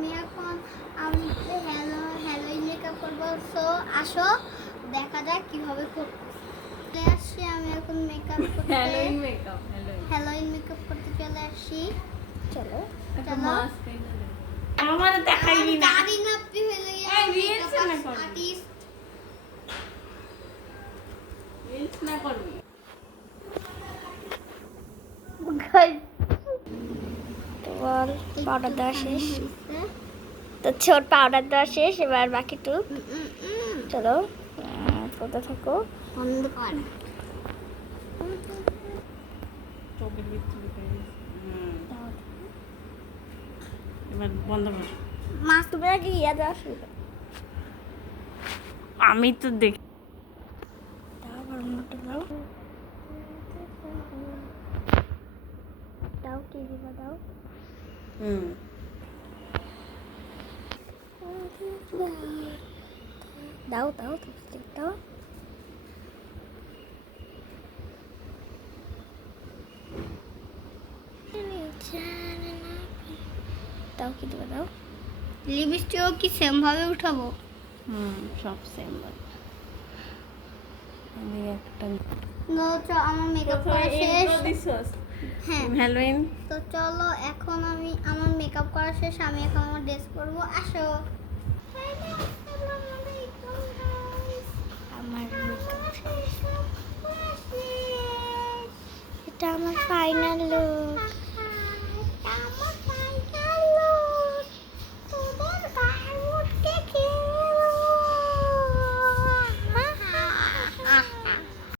আমি এখন আমি হ্যালোইন মেকআপ করবো। সো আসো দেখা যাক কিভাবে করতে আসছি। আমি এখন মেকআপ করতে হ্যালোইন মেকআপ করতে চলে আসছি। চলো চলো আমার দেখাইবি না জানি না আপনি হলো মেকআপ আর্টিস্ট। রিলস না করবি তোমার পাউডার দেওয়া শেষ, তো ছোট পাউডার দেওয়া শেষ, এবার বাকি টু চলো করতে থাকো। বন্ধ কর। চোখের ভিতরে এবার বন্ধ কর। মাছ তুমি আগে ইয়া দেওয়া শুরু করো। আমি তো দেখি দাও বরমটা দাও, দাও কি দিবা দাও। দাও দাও লিপস্টিক দাও। দাও কি দিবা দাও। লিপস্টিকও কি সেম ভাবে উঠাবো? সব সেম আমি একটা আমার মেকআপ করা শেষ। হ্যাঁ হ্যালোইন তো চলো এখন আমার মেকআপ করা শেষ। আমি এখন আমার ড্রেস পরবো। আসো। আমার মেকআপ শেষ, এটা আমার ফাইনাল লুক।